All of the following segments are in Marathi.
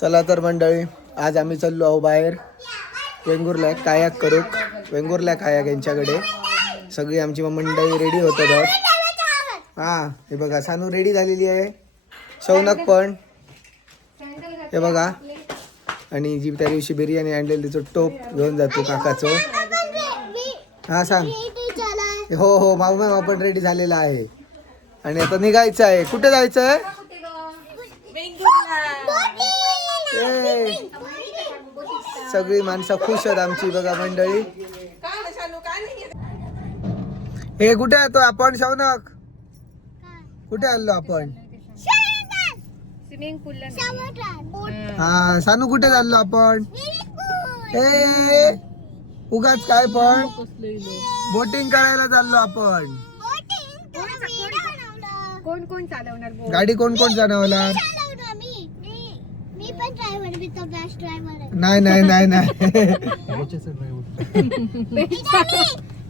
चला तर मंडळी, आज आम्ही चाललो आहो बाहेर वेंगुर्ला कायाक करूक. वेंगुर्ला कायाक यांच्याकडे सगळी आमची मंडळी रेडी होतात. हा हे बघा, सानू रेडी झालेली आहे, शौनक पण हे बघा. आणि जी त्या दिवशी बिर्याणी आणलेली तिचं टोप घेऊन जातो काकाचं. हा सांग. हो हो, मामा पण रेडी झालेला आहे आणि आता निघायचं आहे. कुठे जायचं आहे? सगळी माणसं खुश आहेत आमची बघा मंडळी. हे कुठे येतो आपण? शौनक कुठे आलो आपण? हा सानू कुठे चाललो आपण? ए उगाच काय पण बोटिंग करायला चाललो आपण. कोण कोण चालवणार? गाडी कोण कोण चालवणार? नाही नाही नाही नाही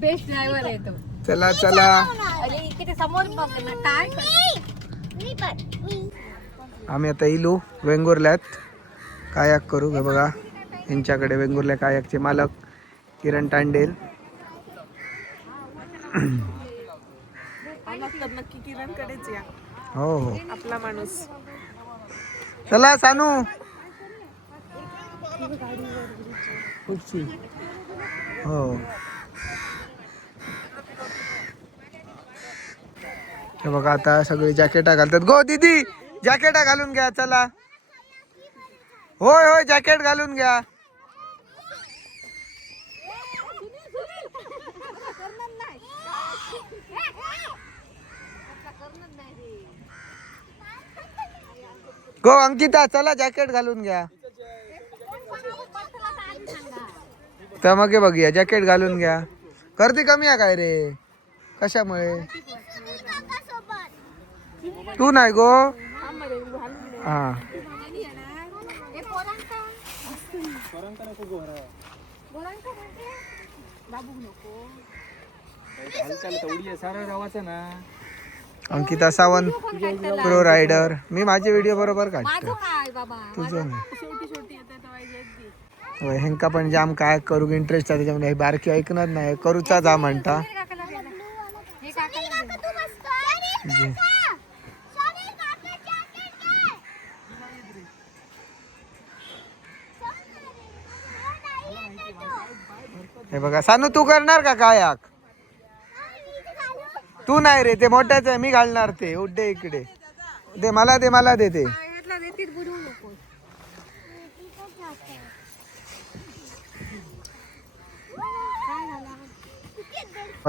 बेस्ट ड्रायव्हर आहे तो. चला चला, किती समोर बघ ना काय. आम्ही आता इलो वेंगुर्ल्यात कायाक करू. हे बघा यांच्याकडे वेंगुर्ल्या कायाकचे मालक किरण तांडेल. नक्की किरण कडेच या, हो हो आपला माणूस. चला सानू. हो हे बघा, आता सगळे जॅकेटा घालतात. गो दीदी जॅकेटा घालून घ्या. चला होय होय, जॅकेट घालून घ्या. गो अंकिता, चला जॅकेट घालून घ्या. तर मग बघूया, जॅकेट घालून घ्या. गर्दी कमी आहे काय रे? कशामुळे? तू नाही गो. हा अंकिता सावंत प्रो रायडर. मी माझे व्हिडिओ बरोबर काढतो, तुझं नाही. हेंका पण जाम काय करू इंटरेस्ट आहे त्याच्यामध्ये. बारकी ऐकणार नाही, करूचा जा म्हणता. हे बघा सानू, तू करणार का कायाक? तू नाही रे, ते मोठ्याच आहे, मी घालणार ते. उड्डे इकडे दे, मला दे, मला दे ते.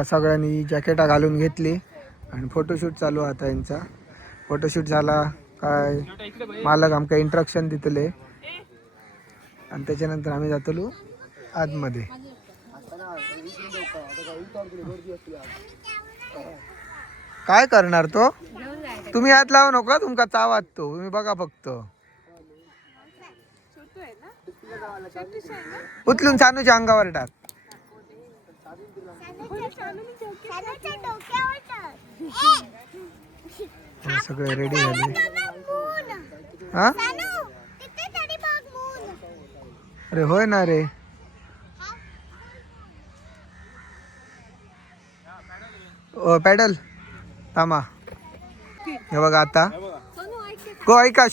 सगळ्यांनी जॅकेटा घालून घेतली आणि फोटोशूट चालू आता यांचा. फोटोशूट झाला काय मालक आमका इंट्रक्शन दितले आणि त्याच्यानंतर आम्ही जातलो आतमध्ये. काय करणार तो? तुम्ही हात लावू नका, तुमका चावात तो. तुम्ही बघा फक्त. उचलून सानूच्या अंगावर टाक. सगळे रेडी झाले. हा अरे होय ना रे. ओ पॅडल थांबा. हे बघा आता गो ऐका,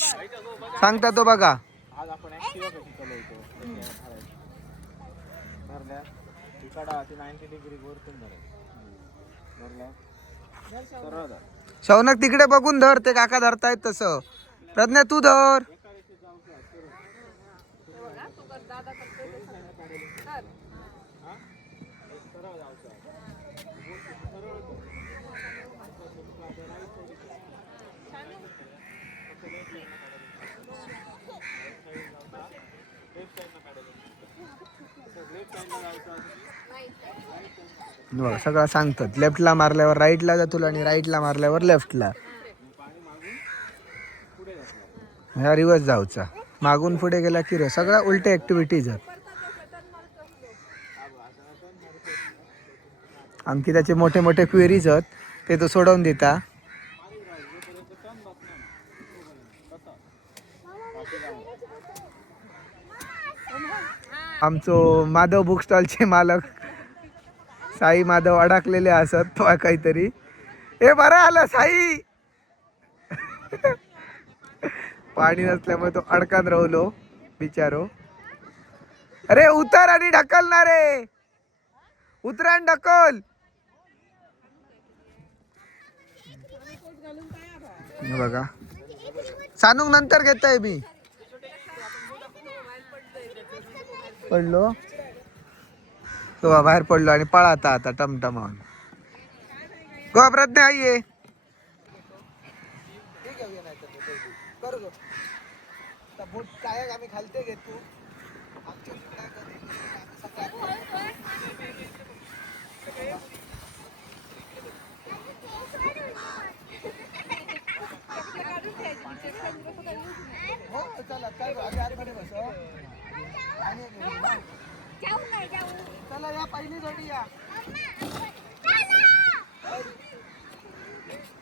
सांगता तो बघा. शौनक तिकडे बघून धर, ते काका धरतायत तसं. प्रज्ञा तू धर. सगळं सांगतात. लेफ्टला मारल्यावर राईटला जातो आणि राईटला मारल्यावर लेफ्टला. ह्या रिवर्स जाऊचा. मागून पुढे गेला की सगळ्या उलटे ऍक्टिव्हिटीज आहेत. आणखी त्याचे मोठे मोठे क्वेरीज आहेत, ते तो सोडवून देता. आमचो माधव बुक स्टॉलचे मालक साई माधव अडकलेले असत काहीतरी. हे बरं आलं साई. पाणी नसल्यामुळे तो अडकात राहलो बिचारो. अरे उतर आणि ढकल ना रे. उतरा आणि ढकल. बघा सानूक नंतर घेताय मी. पडलो तो बाहेर पडलो आणि पळाता आता टमटमावून. गो प्रज्ञा ये. आम्ही खालते घेतो. चला काय बस. चला या पहिली जोडी या.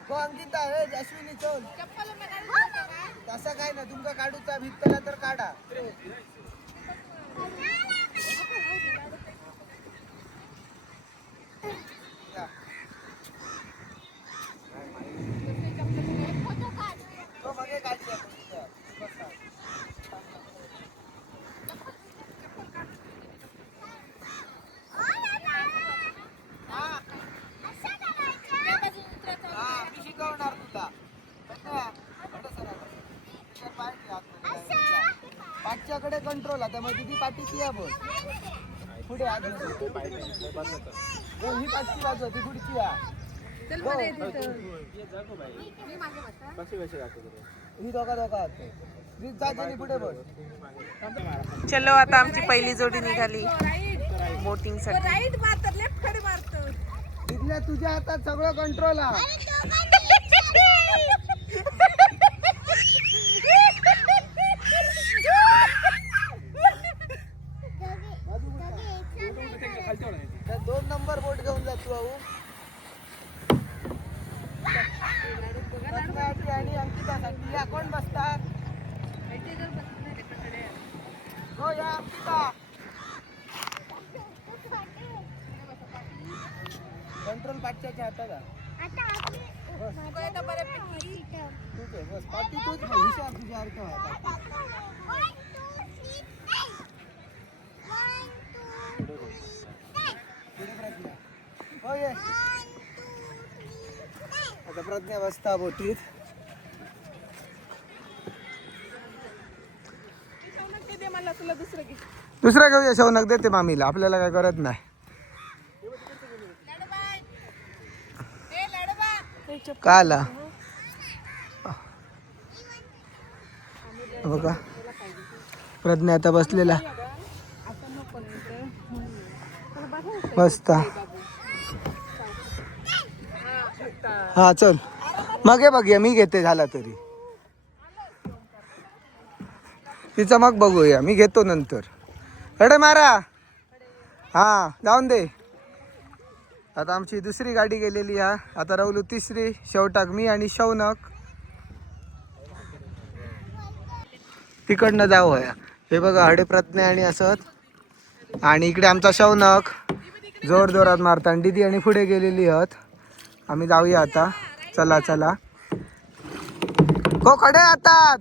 हो अंकिता अश्विनी चल. तसं काय ना तुमका काढूचा भित्तला तर काढा. पाठच्याकडे कंट्रोल आता मग तुझी पाठीची या बोल पुढे ही पाठची बाजू ती पुढची या. ही दोघा पुढे बोल. चलो आता आमची पहिली जोडी निघाली बोटिंग साठी. तिथल्या तुझ्या हातात सगळं कंट्रोल आहे. दोन नंबर बोट घेऊन जातो भाऊ. आणि अंकितासाठी या कोण बसतात. हो या अंकिता. कंट्रोल पाठच्या हातात आहे. बस पाठी तूच हुशार तुझ्या अर्थ आता प्रज्ञा बसता बोटीत. दुसरा घेऊया शौनक देते मामीला. आपल्याला काय करत नाही. का आला बघा प्रज्ञा आता बसलेला बसता. हा चल मग हे बघूया. मी घेते झाला तरी तिचा मग बघूया. मी घेतो नंतर. अडे मारा. हा जाऊन दे. आता आमची दुसरी गाडी गेलेली हा. आता राहुलू तिसरी. शेवटाक मी आणि शौनक तिकडनं जाऊ. हे बघा हडे प्रज्ञा आणि असत आणि इकडे आमचा शौनक जोर जोरात मारता. आणि दीदी आणि पुढे गेलेली आहेत. आम्ही जाऊया आता. चला चला को खडे आतात.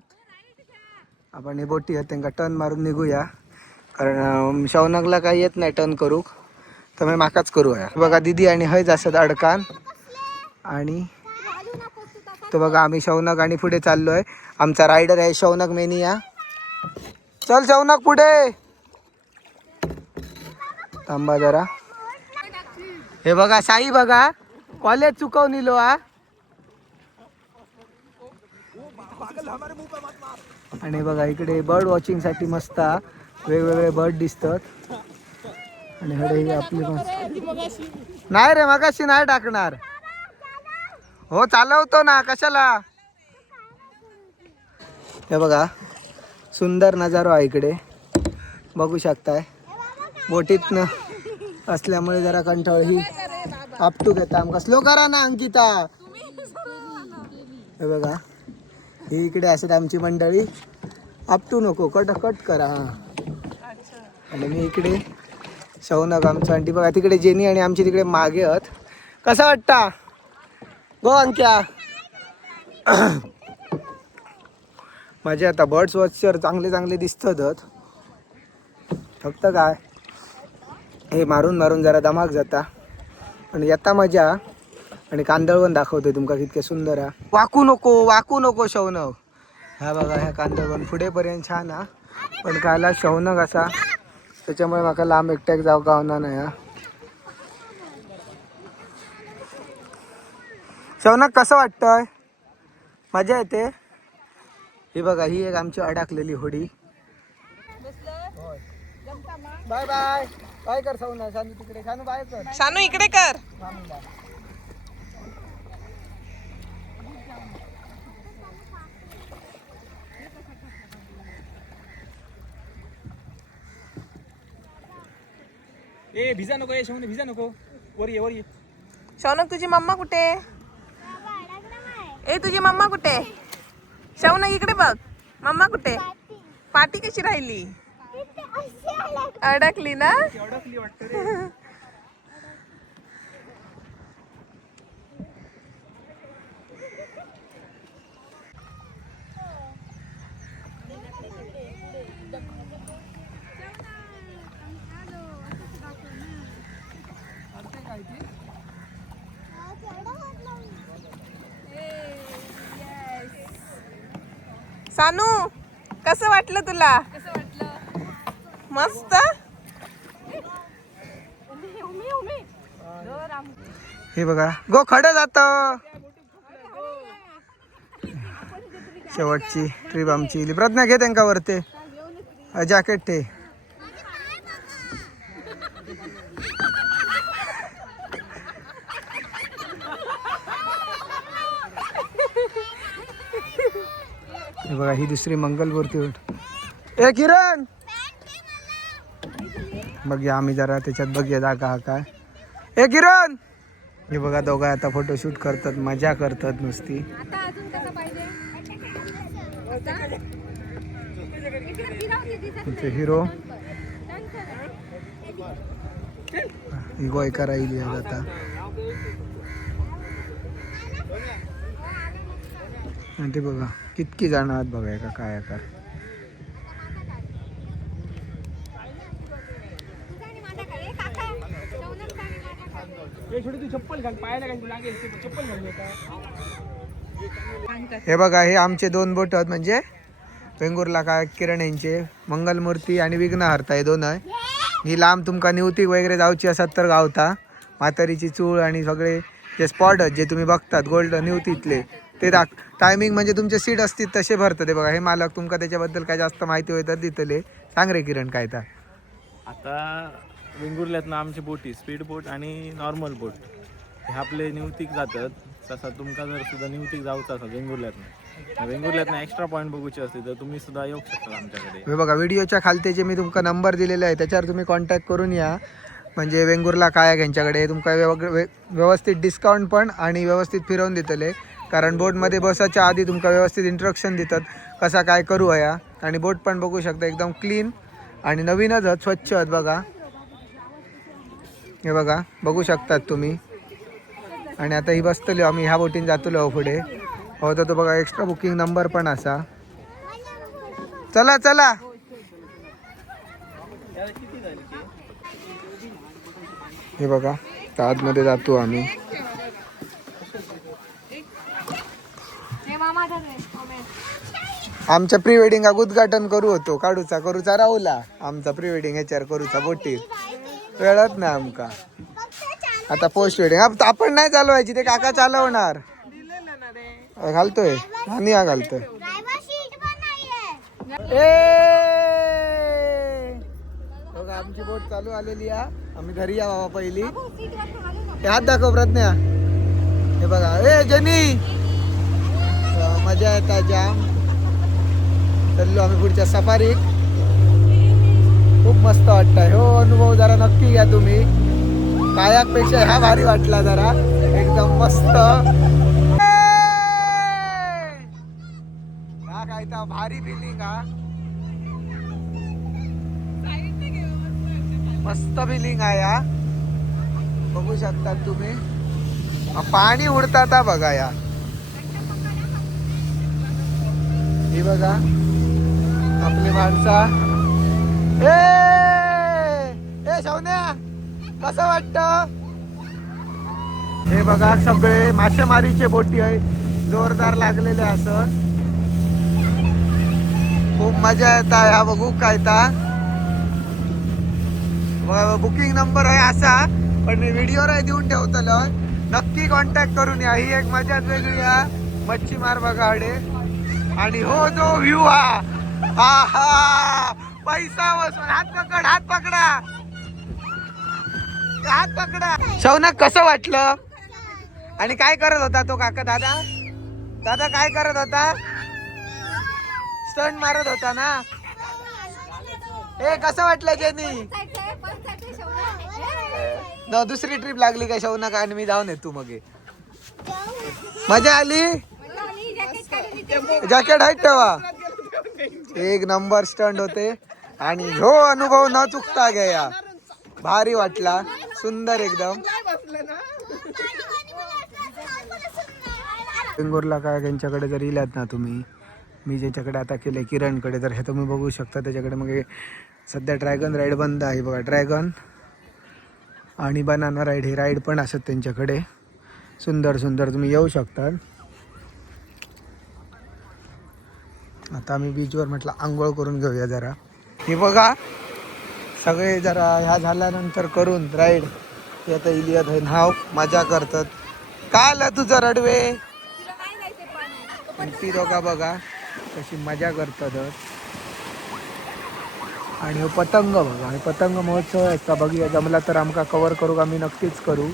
आपण हे बोटी आहेत त्यांना टर्न मारून निघूया. कारण शौनकला काही येत नाही टर्न करूक. तर मी माकाच करूया. बघा दीदी आणि हयच असत अडकान. आणि तो बघा आम्ही शौनक आणि पुढे चाललोय. आमचा रायडर आहे शौनक मेनिया. चल शौनक पुढे. थांबा जरा. हे बघा साई बघा कॉलेज चुकवून निलो हा. आणि बघा इकडे बर्ड वॉचिंग साठी मस्त वेगवेगळे बर्ड दिसतात. आणि हडे आपली नाही रे मगाशी नाही टाकणार. हो चालवतो ना कशाला. हे बघा सुंदर नजारा आहे इकडे बघू शकताय. बोटीतनं असल्यामुळे जरा कंटाळ ही आपटू घेता. आमका स्लो करा ना अंकिता. हे बघा ही इकडे असत आमची मंडळी. आपटू नको, कट कट करा. हा अच्छा. आणि मी इकडे शौनक आमचा आंटी बघा तिकडे जेनी आणि आमची तिकडे मागे आहेत. कसा वाटता गो अंक्या? माझे आता बर्ड्स वॉचर चांगले चांगले दिसतात. फक्त काय हे मारून मारून जरा दमाक जाता, पण येता मजा. आणि कांदळवन दाखवतोय तुमका कितके सुंदर हा. वाकू नको शौनक. ह्या बघा ह्या कांदळवन पुढेपर्यंत छान हा, पण कायला शौनक असा त्याच्यामुळे माका लांब एकट्याक जाऊ गावना नाही हा. शौनक कसं वाटतंय? मजा येते. ही बघा ही एक आमची अडकलेली होडी. Bye bye. काय कर शौनक? शानू तिकडे, शानू बाय कर. शानू इकडे कर. ए भिजा नको, ए शौनक भिजा नको. वर ये. शौनक तुझी मम्मा कुठे? ए तुझी मम्मा कुठे? शौनक इकडे बघ, मम्मा कुठे? पाटी कशी राहिली? अडकली ना. अडकली वाटतं रे. सानू कसं वाटलं तुला? मस्त. हे बघा गो खडं जात. शेवटची ट्रिप आमची. प्रज्ञा घे त्यांका वरते जॅकेट ते. हे बघा ही दुसरी मंगलमूर्ती. ए किरण बघूया आम्ही जरा त्याच्यात बघूया जागा हा काय. ए किरण हे बघा दोघं आता फोटोशूट करतात, मजा करतात नुसती. हिरो ही गोयका राहिली आता. आणि ते बघा कितकी जण आहात बघा का काय आकार. तू चप्पल घाल, पायाला काय लागेल चप्पल घालू आता. हे बघा हे आमचे दोन बोट आहेत, म्हणजे वेंगुर्ला काय किरण यांचे मंगलमूर्ती आणि विघ्नहर्ता हे दोन आहे. ही लांब तुमका निवतीक वगैरे जाऊची असतात तर गावता. म्हातारीची चूळ आणि सगळे जे स्पॉट आहेत जे तुम्ही बघतात गोल्ड निवतीतले ते टायमिंग म्हणजे तुमचे सीट असतील तसे भरतं. ते बघा हे मालक तुमका त्याच्याबद्दल काय जास्त माहिती होईल तर दितले. सांग रे किरण काय तर. आता वेंगुर्ल्यात ना आमचे बोटी स्पीड बोट आणि नॉर्मल बोट हे आपले निवतीक जातात. तसा तुमका जर सुद्धा निवतीक जाऊचा असा वेंगुर्ल्यातनं एक्स्ट्रा पॉईंट बघूचे असते तर तुम्ही सुद्धा येऊ शकता आमच्याकडे. हे बघा व्हिडिओच्या खालते जे मी तुमका नंबर दिलेला आहे त्याच्यावर तुम्ही कॉन्टॅक्ट करून या. म्हणजे वेंगुर्ला काय यांच्याकडे तुमका व्यवस्थित डिस्काउंट पण आणि व्यवस्थित फिरवून देतले. कारण बोटमध्ये बसायच्या आधी तुमका व्यवस्थित इंस्ट्रक्शन देतात कसा काय करू या. आणि बोट पण बघू शकता एकदम क्लीन आणि नवीनच आहेत, स्वच्छ आहेत बघा. हे बघा बघू शकतात तुम्ही. आणि आता ही बसतलो आम्ही ह्या बोटीन जातलो पुढे. हो तर तो बघा एक्स्ट्रा बुकिंग नंबर पण असा. चला चला. हे बघा आतमध्ये जातो आम्ही. आमच्या प्री वेडिंग उद्घाटन करूचा राहुला. आमचा प्री वेडिंग ह्याच्यावर करूचा बोटीत वेळच नाही आमका. आता पोस्ट वेडिंग आपण नाही चालवायची, ते काका चालवणार. घालतोय आणि हा घालतोय. बघा आमची बोट चालू आलेली आहे. आम्ही घरी या बाबा पहिली. हात दाखव प्रज्ञा. हे बघा ए जनी मजा येता जाम. चाललो आम्ही पुढच्या सफारीत. खूप मस्त वाटतंय हो. अनुभव जरा नक्की घ्या तुम्ही. कायाकपेक्षा हा भारी वाटला जरा एकदम मस्त. हा काय तर भारी फिलिंग हा. मस्त बिलिंग आहे हा, बघू शकता तुम्ही. पाणी उडतात हा बघा या. ही बघा आपली माणसा. ए शौन्या कसं वाटतं? हे बघा सगळे मासेमारीचे बोटी आहे, जोरदार लागलेले असं. खूप मजा येत आहे. हा बघू काय ता बुकिंग नंबर आहे असा, पण मी व्हिडिओ नाही देऊन ठेवतलो. नक्की कॉन्टॅक्ट करून या. ही एक मजाच वेगळी हा मच्छीमार बघाडे. आणि हो जो व्ह्यू हा पैसा वसूल. हात पकड, हात पकडा, हात पकडा. शौनक कसं वाटलं? आणि काय करत होता तो काका? दादा काय करत होता? स्टंट मारत होता ना. ए कसं वाटलं जेनी? दुसरी ट्रिप लागली काय शौनक? आणि मी जाऊन येतो मग. मजा आली? जॅकेट हाईट ठेवा. एक नंबर स्टंट होते आणि हो अनुभव न चुकता गया. भारी वाटला, सुंदर एकदम. वेंगुर्ला काय त्यांच्याकडे जर इलात ना तुम्ही, मी ज्याच्याकडे आता केले किरणकडे, तर हे तुम्ही बघू शकता. त्याच्याकडे मग सध्या ड्रॅगन राईड बंद आहे बघा. ड्रॅगन आणि बनाना राईड हे राईड पण असत त्यांच्याकडे. सुंदर सुंदर तुम्ही येऊ शकता. आता आम्ही बीचवर म्हटलं आंघोळ करून घेऊया जरा. हे बघा सगळे जरा ह्या झाल्यानंतर करून राईड ते आता इलियत आहे नाव मजा करतात. काय आलं तुझं रडवे? ती दोघा बघा कशी मजा करतात. आणि पतंग बघा, हे पतंग महोत्सव असता. बघूया जमला तर आमका कव्हर करू, आम्ही नक्कीच करू.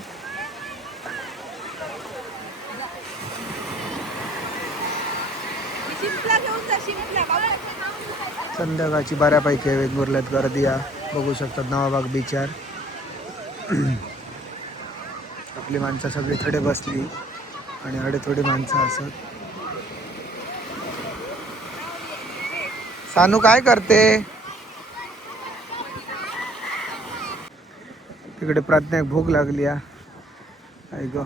संध्याकाळची बऱ्यापैकी वेंगुर्ल्यात गर्दी आहे, बघू शकतात नवाबाग बीचवर. आपली माणसं सगळी थोडे बसली आणि अडे थोडी माणसं असत. सानू काय करते? तिकडे प्रज्ञा भूक लागली आहे ग.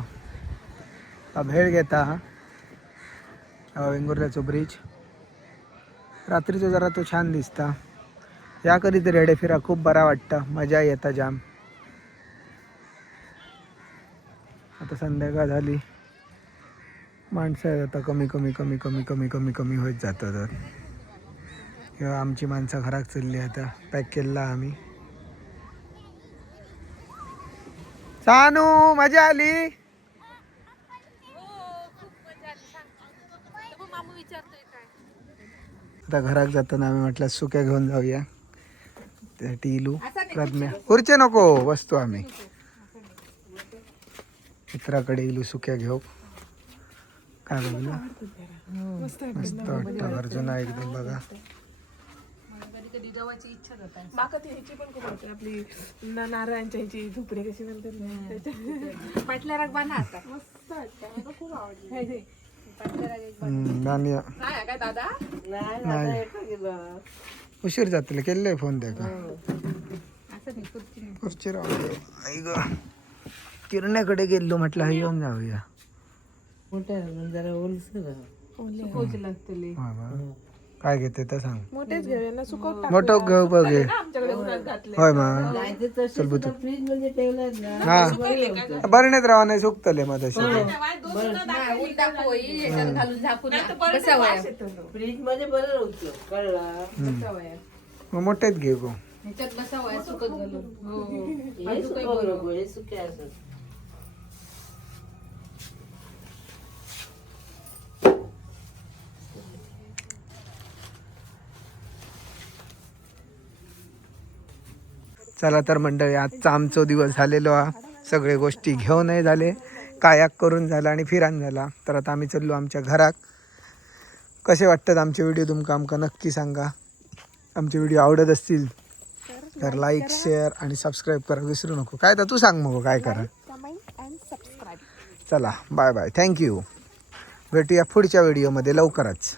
भेळ घेता हा वेंगुर्ल्याचा ब्रिज. रात्रीचं जरा तो छान दिसता. या कधीतरी रेडे फिरा, खूप बरा वाटतं, मजा येता जाम. आता संध्याकाळ झाली, माणसं आता कमी कमी कमी कमी कमी कमी कमी होत जातात. किंवा आमची माणसं घरात चालली. आता पॅक केला आम्ही. सानू मजा आली? आता घरात जाताना आम्ही म्हटलं सुक्या घेऊन जाऊया. त्यासाठी इलू प्रज्ञा खुर्चे नको बसतो आम्ही. मित्राकडे इलू सुक्या घेऊ. काय बघला मस्त वाटतं. अर्जुना एकदम बघा. माका ती ह्याची पण खूप आवडते, आपली नारायणच्या ह्याची झोपडी कशी म्हणतात पाटल्या राग बांधा आता. मस्त वाटतं, मला खूप आवडली. काय दादा नाही उशीर जातले केले फोन द्या का खुर्ची राहू. किरण्याकडे गेलो म्हटलं हे येऊन जाऊया. काय घेते तर सांग. मोठेच घेऊया ना, सुकवत मोठं घेऊ बघे. आमच्याकडे उन्हात घातले. होय मग चल बुतू. हा बरण्यात राहा नाही सुकतले मग तसे. मग मोठेच घे गो. चला तर मंडळी, आजचा आमचा दिवस झालेलो हा. सगळे गोष्टी घेऊनही झाले, कायाक करून झाला आणि फिरान झाला. तर आता आम्ही चाललो आमच्या घरात. कसे वाटतात आमचे व्हिडिओ तुमका आमका नक्की सांगा. आमचे व्हिडिओ आवडत असतील तर लाईक शेअर आणि सबस्क्राईब करा विसरू नको. काय तर तू सांग मग काय करा. चला बाय बाय, थँक्यू. भेटूया पुढच्या व्हिडिओमध्ये लवकरच.